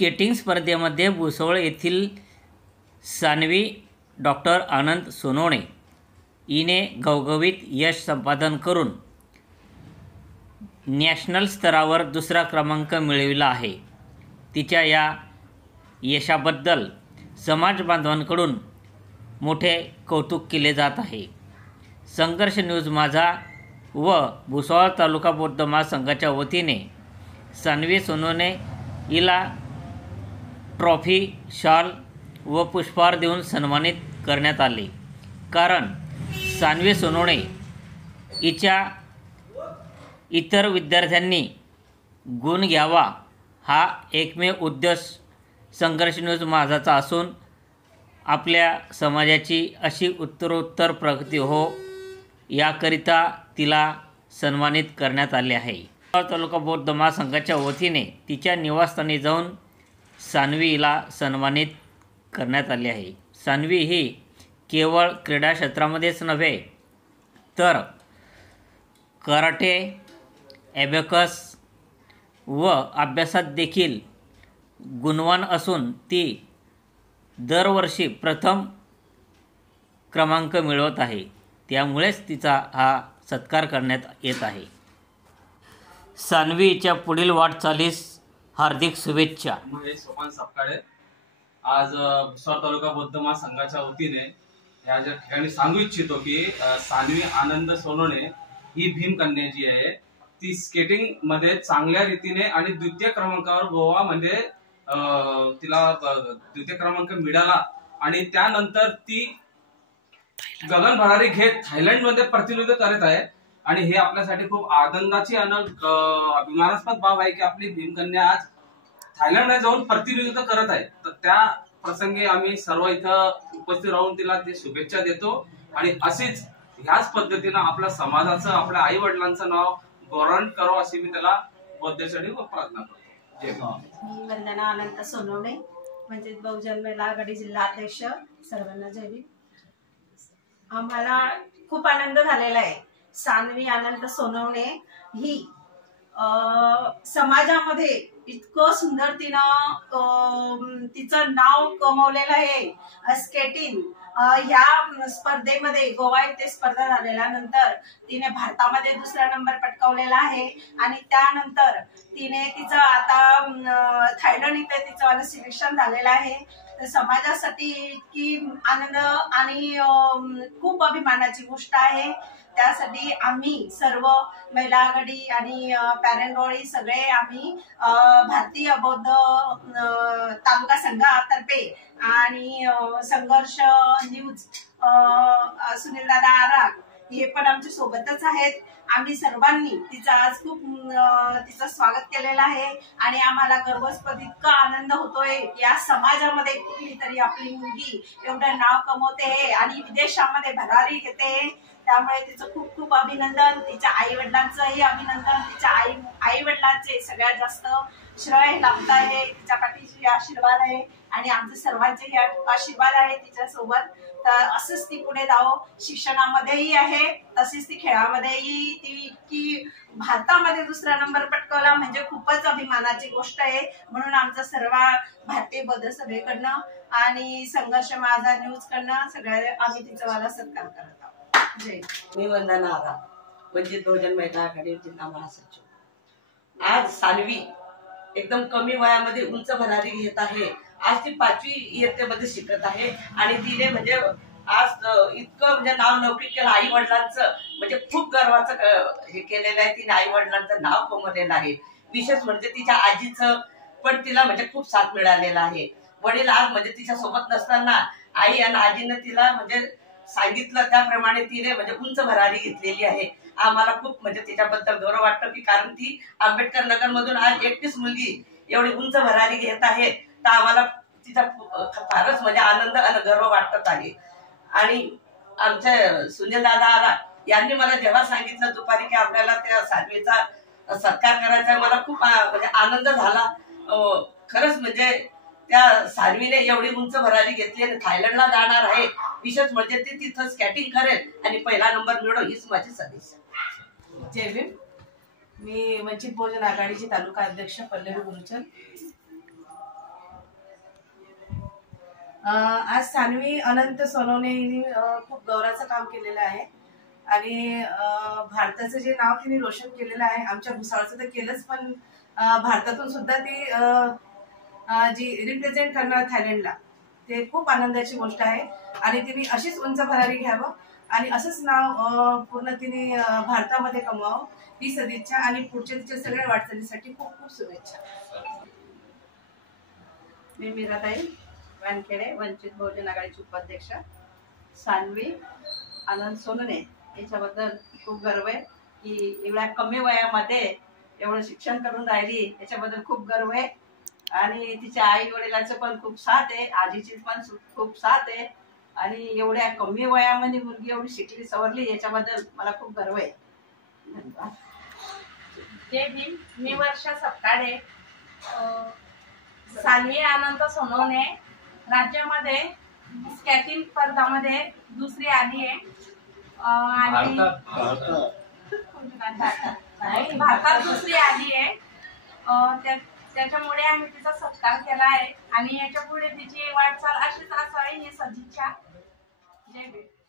Skating स्पर्धेमध्ये भुसवळ येथील Saanvi doctor आनंद सोनवणे हिने घवघवीत यश संपादन करून नॅशनल स्तरावर दुसरा क्रमांक मिळविला आहे. तिच्या या यशाबद्दल समाज बांधवांकडून मोठे कौतुक केले जात आहे. संघर्ष न्यूज माझा व भुसावळ तालुका बौद्ध महासंघाच्या वतीने सान्वी सोनवणे हिला ट्रॉफी, शॉल व पुष्पहार देऊन सन्मानित करण्यात आले. कारण सान्वी सोनवणे हिच्या इतर विद्यार्थ्यांनी गुण घ्यावा हा एकमेव उद्देश संघर्ष न्यूज माझाचा असून आपल्या समाजाची अशी उत्तरोत्तर प्रगती हो याकरिता तिला सन्मानित करण्यात आले आहे. तालुका बौद्ध महासंघाच्या वतीने तिच्या निवासस्थानी जाऊन सान्वीला सन्मानित करण्यात आले आहे. सान्वी ही केवळ क्रीडा क्षेत्रामध्येच नव्हे तर कराटे, ॲबॅकस व अभ्यासात देखील गुणवान असून ती दरवर्षी प्रथम क्रमांक मिळवत आहे. त्यामुळेच तिचा हा सत्कार करण्यात येत आहे. सान्वीच्या पुढील वाटचालीस हार्दिक शुभेच्छा. सोपान सपकाळे आज भुसावळ तालुका बौद्ध महासंघाच्या वतीने या ठिकाणी सांगू इच्छितो की सान्वी आनंद सोनवणे ही भीमकन्या जी आहे ती स्केटिंग मध्ये चांगल्या रीतीने आणि द्वितीय क्रमांकावर गोवा मध्ये तिला द्वितीय क्रमांक मिळाला आणि त्यानंतर ती गगन भरारी घेत थायलंड मध्ये प्रतिनिधित्व करत आहे. आणि हे आपल्यासाठी खूप आनंदाची आणि अभिमानास्पद बाब आहे की आपली भीमकन्या आज थायलंडमध्ये जाऊन प्रतिनिधित्व करत आहे. तर त्या प्रसंगी आम्ही सर्व इथं उपस्थित राहून तिला ते शुभेच्छा देतो आणि अशीच ह्याच पद्धतीनं आपल्या समाजाचं, आपल्या आई वडिलांचं नाव गौरव करावं अशी मी त्याला उद्देशाने प्रार्थना करतो. जय मी वंदना अनंत सोनवणे, म्हणजे बहुजन महिला आघाडी जिल्हा अध्यक्ष. सर्वांना जय भीम. आम्हाला खूप आनंद झालेला आहे. सान्वी आनंद सोनवणे ही समाजामध्ये इतकं सुंदर तिनं तिचं नाव कमवलेलं आहे. स्केटिंग ह्या स्पर्धेमध्ये गोवा येथे स्पर्धा झाल्यानंतर तिने भारतामध्ये दुसरा नंबर पटकावलेला आहे आणि त्यानंतर तिने तिचं आता थायलंड इथे तिचं सिलेक्शन झालेलं आहे. तर समाजासाठी इतकी आनंद आणि खूप अभिमानाची गोष्ट आहे. त्यासाठी आम्ही सर्व महिला आघाडी आणि पॅरेंटवाडी सगळे आम्ही भारतीय बौद्ध तालुका संघातर्फे आणि संघर्ष न्यूज सुनील दादा आराग हे पण आमच्या सोबतच आहेत. आम्ही सर्वांनी तिचं आज खूप तिचं स्वागत केलेलं आहे आणि आम्हाला गर्वास्पद इतका आनंद होतोय. या समाजामध्ये कुठली तरी आपली मुलगी एवढं नाव कमवते आणि विदेशामध्ये भरारी घेते. त्यामुळे तिचं खूप खूप अभिनंदन. तिच्या आई वडिलांचंही अभिनंदन. तिच्या आई वडिलांचे सगळ्यात जास्त श्रेय लाभत आहे. तिच्या पाठीशी आशीर्वाद आहे आणि आमचे सर्वांचे आशीर्वाद आहे तिच्यासोबत. तर असंच ती पुढे जावं. शिक्षणामध्येही आहे तशीच ती खेळामध्येही ती इतकी भारतामध्ये दुसरा नंबर पटकावला म्हणजे खूपच अभिमानाची गोष्ट आहे. म्हणून आमचा सर्व भारतीय बौद्ध सभेकडनं आणि संघर्ष माझा न्यूज कडनं सगळ्या आम्ही तिचा वाला सत्कार करत आहोत. जय. मी वंदना आराग, वंचित बहुजन महिला आघाडी जिल्हा महासचिव. आज सान्वी एकदम कमी वयामध्ये उंच भरारी घेत आहे. आज ती 5वी इयत्तेमध्ये शिकत आहे आणि तिने म्हणजे आज इतकं म्हणजे नाव लौकिक केलं. आई वडिलांचं म्हणजे खूप गर्वाचं हे केलेलं आहे. तिने आई वडिलांचं नाव कमवलेलं आहे. विशेष म्हणजे तिच्या आजीचं पण तिला म्हणजे खूप साथ मिळालेला आहे. वडील आज म्हणजे तिच्या सोबत नसताना आई आणि आजीनं तिला म्हणजे सांगितलं त्याप्रमाणे तिने म्हणजे उंच भरारी घेतलेली आहे. आम्हाला खूप म्हणजे तिच्याबद्दल गौरव वाटतो की कारण ती आंबेडकर नगर मधून आज एकटीच मुलगी एवढी उंच भरारी घेत आहे. तर आम्हाला तिचा फारच म्हणजे आनंद आणि गर्व वाटत आहे. आणि आमच्या सुनील दादा आराग यांनी मला जेव्हा सांगितलं दुपारी की आपल्याला त्या सान्वीचा सत्कार करायचा, मला खूप म्हणजे आनंद झाला. खरंच म्हणजे त्या सान्वीने एवढी उंच भरारी घेतली आणि थायलंडला जाणार आहे. विशेष म्हणजे ती तिथं स्केटिंग करेल आणि पहिला नंबर मिळव हीच माझी सदिच्छा. जय भीम. मी वंचित बहुजन आघाडीची तालुका अध्यक्ष पल्लवी गुरुचंद. आज सान्वी अनंत सोनवणे हिने खूप गौरवाचं काम केलेलं आहे आणि भारताचं जे नाव तिने रोशन केलेलं आहे, आमच्या भुसावळचं तर केलंच, पण भारतातून सुद्धा ती जी रिप्रेझेंट करणार थायलंडला, ते खूप आनंदाची गोष्ट आहे आणि तिने अशीच उंच भरारी घ्यावं आणि असंच नाव पूर्ण तिने भारतामध्ये कमवावं ही सदिच्छा आणि पुढच्या तिच्या सगळ्या वाटचालीसाठी खूप खूप शुभेच्छा. मी मीराताई वानखेडे, वंचित बहुजन आघाडीची उपाध्यक्ष. सान्वी आनंद सोनवणे याच्याबद्दल खूप गर्व आहे की एवढ्या कमी वयामध्ये एवढं शिक्षण करून राहिली, याच्याबद्दल खूप गर्व आहे. आणि तिच्या आई वडिलांचं पण खूप साथ आहे, आजीची पण खूप साथ आहे आणि एवढ्या कमी वयामध्ये मुलगी एवढी शिकली सवरली, याच्याबद्दल मला खूप गर्व आहे. धन्यवाद. जय भीम. मी वर्षा सपकाळे. सान्वी आनंद सोनवणे राज्यामध्ये स्केटिंग स्पर्धामध्ये दुसरी आली आहे आणि भारतात दुसरी आली आहे. त्याच्यामुळे आम्ही तिचा सत्कार केला आहे आणि याच्या पुढे तिची वाटचाल अशीच असावी ही सदिच्छा. जय भीम.